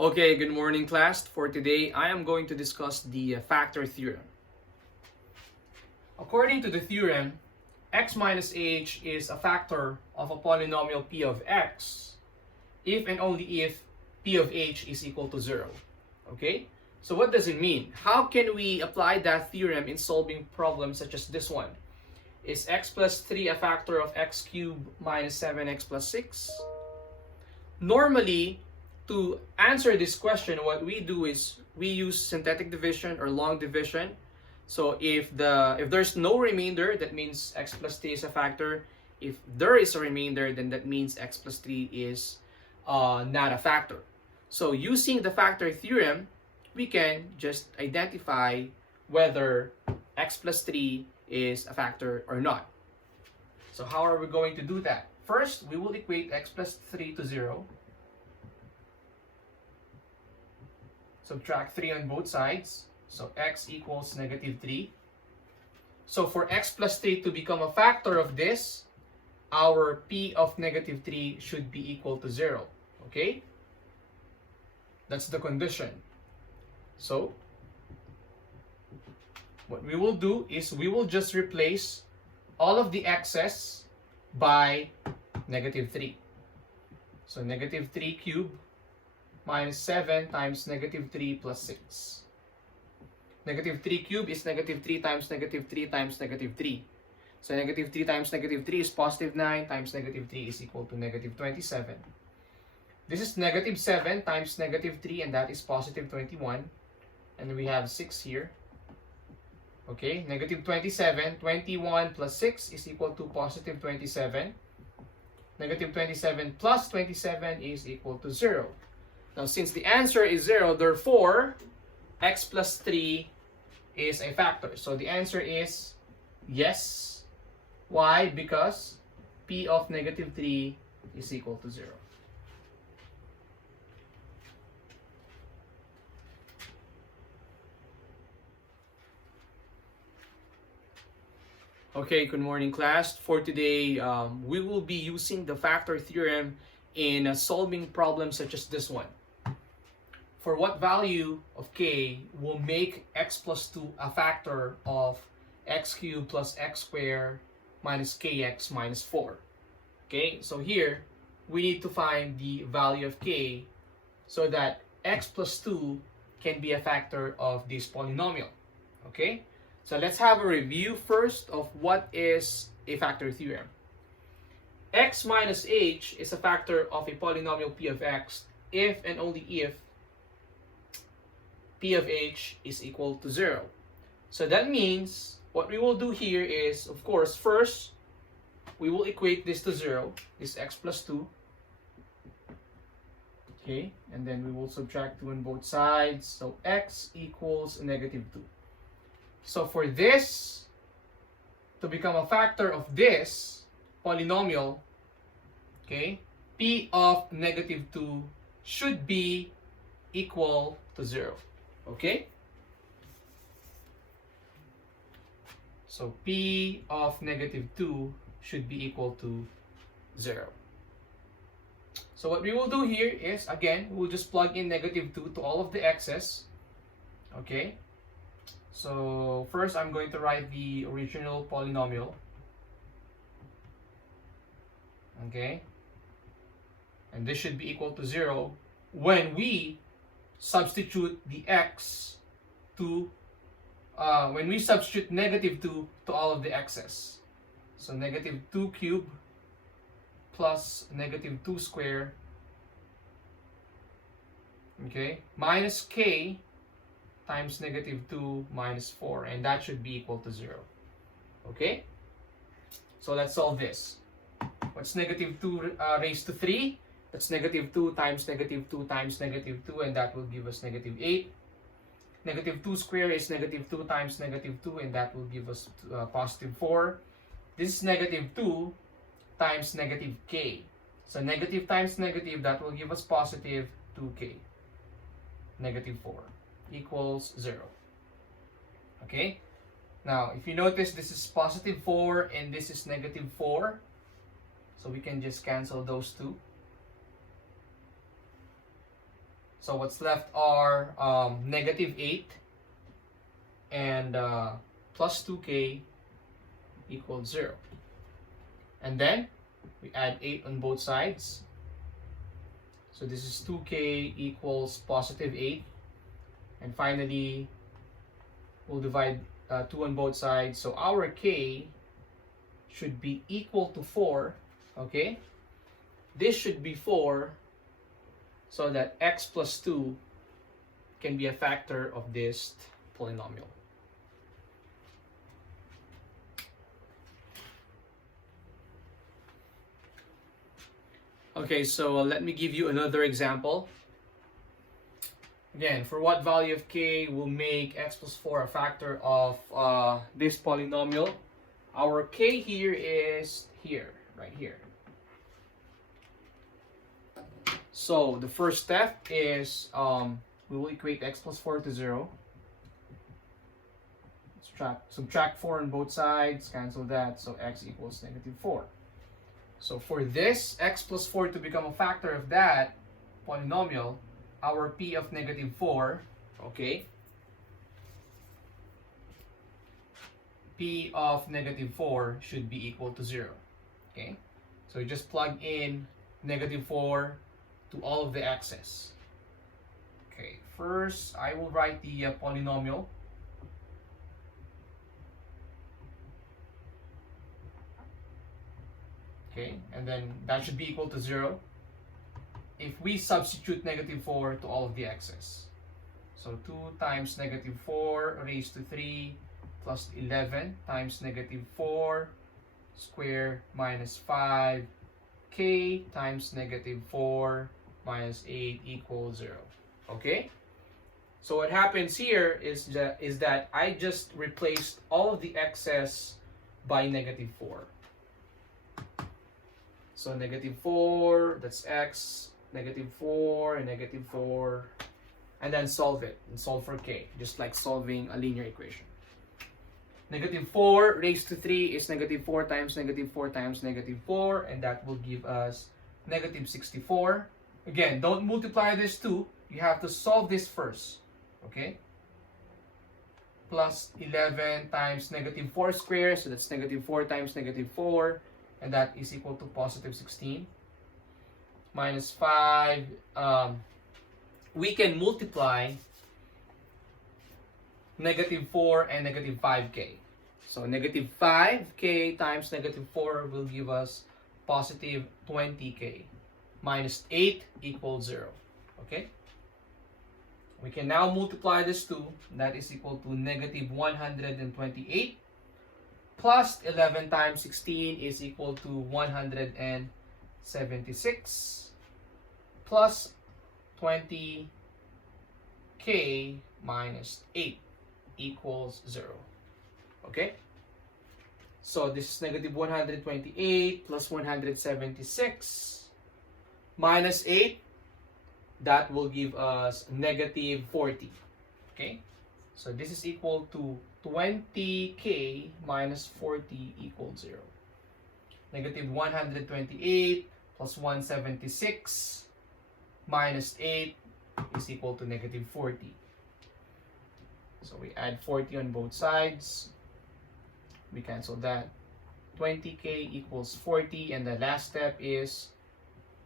Okay, good morning class. For today, I am going to discuss the factor theorem. According to the theorem, x minus h is a factor of a polynomial p of x if and only if p of h is equal to 0. Okay? So what does it mean? How can we apply that theorem in solving problems such as this one? Is x plus 3 a factor of x cubed minus 7x plus 6? Normally, to answer this question, what we do is we use synthetic division or long division. So if there's no remainder, that means x plus 3 is a factor. If there is a remainder, then that means x plus 3 is not a factor. So using the factor theorem, we can just identify whether x plus 3 is a factor or not. So how are we going to do that? First, we will equate x plus 3 to 0. Subtract 3 on both sides. So x equals negative 3. So for x plus 3 to become a factor of this, our p of negative 3 should be equal to 0. Okay? That's the condition. So what we will do is we will just replace all of the x's by negative 3. So negative 3 cubed minus 7 times negative 3 plus 6. Negative 3 cubed is negative 3 times negative 3 times negative 3. So negative 3 times negative 3 is positive 9 times negative 3 is equal to negative 27. This is negative 7 times negative 3 and that is positive 21. And we have 6 here. Okay, negative 27, 21 plus 6 is equal to positive 27. Negative 27 plus 27 is equal to 0. Now, since the answer is 0, therefore, x plus 3 is a factor. So the answer is yes. Why? Because p of negative 3 is equal to 0. Okay, good morning class. For today, we will be using the factor theorem in solving problems such as this one. For what value of k will make x plus 2 a factor of x cubed plus x squared minus kx minus 4? Okay, so here we need to find the value of k so that x plus 2 can be a factor of this polynomial. Okay, so let's have a review first of what is a factor theorem. X minus h is a factor of a polynomial p of x if and only if p of h is equal to 0. So that means what we will do here is, of course, first we will equate this to 0, this x plus 2. Okay, and then we will subtract 2 on both sides. So x equals negative 2. So for this to become a factor of this polynomial, okay, p of negative 2 should be equal to 0. Okay? So p of negative 2 should be equal to 0. So what we will do here is, again, we'll just plug in negative 2 to all of the x's. Okay? So first I'm going to write the original polynomial. Okay? And this should be equal to 0 when we substitute the x to, when we substitute negative 2 to all of the x's. So negative 2 cubed plus negative 2 squared, okay, minus k times negative 2 minus 4, and that should be equal to 0. Okay? So let's solve this. What's negative 2 raised to 3? That's negative 2 times negative 2 times negative 2, and that will give us negative 8. Negative 2 squared is negative 2 times negative 2, and that will give us positive 4. This is negative 2 times negative k. So negative times negative, that will give us positive 2k. Negative 4 equals 0. Okay? Now, if you notice, this is positive 4 and this is negative 4. So we can just cancel those two. So what's left are negative 8 and plus 2k equals 0. And then we add 8 on both sides. So this is 2k equals positive 8. And finally, we'll divide 2 on both sides. So our k should be equal to 4. Okay? This should be 4, so that x plus 2 can be a factor of this polynomial. Okay, so let me give you another example. Again, for what value of k will make x plus 4 a factor of this polynomial? Our k here is here, right here. So the first step is we will equate x plus 4 to 0. Subtract 4 on both sides, cancel that, so x equals negative 4. So for this x plus 4 to become a factor of that polynomial, our p of negative 4, okay, p of negative 4 should be equal to 0. Okay, so you just plug in negative 4 to all of the x's. Okay, first I will write the polynomial. Okay, and then that should be equal to 0 if we substitute negative 4 to all of the x's. So 2 times negative 4 raised to 3 plus 11 times negative 4 square minus 5k times negative 4 minus 8 equals 0. Okay? So what happens here is that I just replaced all of the excess by negative 4. So negative 4, that's x, negative 4, and negative 4, and then solve it, and solve for k, just like solving a linear equation. Negative 4 raised to 3 is negative 4 times negative 4 times negative 4, and that will give us negative 64. Again, don't multiply this 2, you have to solve this first, okay? Plus 11 times negative 4 squared, so that's negative 4 times negative 4, and that is equal to positive 16. Minus 5, we can multiply negative 4 and negative 5k. So negative 5k times negative 4 will give us positive 20k. Minus 8 equals 0. Okay? We can now multiply this 2. That is equal to negative 128. Plus 11 times 16 is equal to 176. Plus 20k minus 8 equals 0. Okay? So this is negative 128 plus 176 minus 8. That will give us negative 40. Okay? So this is equal to 20k minus 40 equals 0. Negative 128 plus 176 minus 8 is equal to negative 40. So we add 40 on both sides. We cancel that. 20k equals 40, and the last step is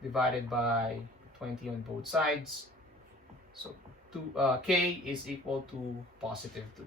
divided by 20 on both sides. So k is equal to positive 2.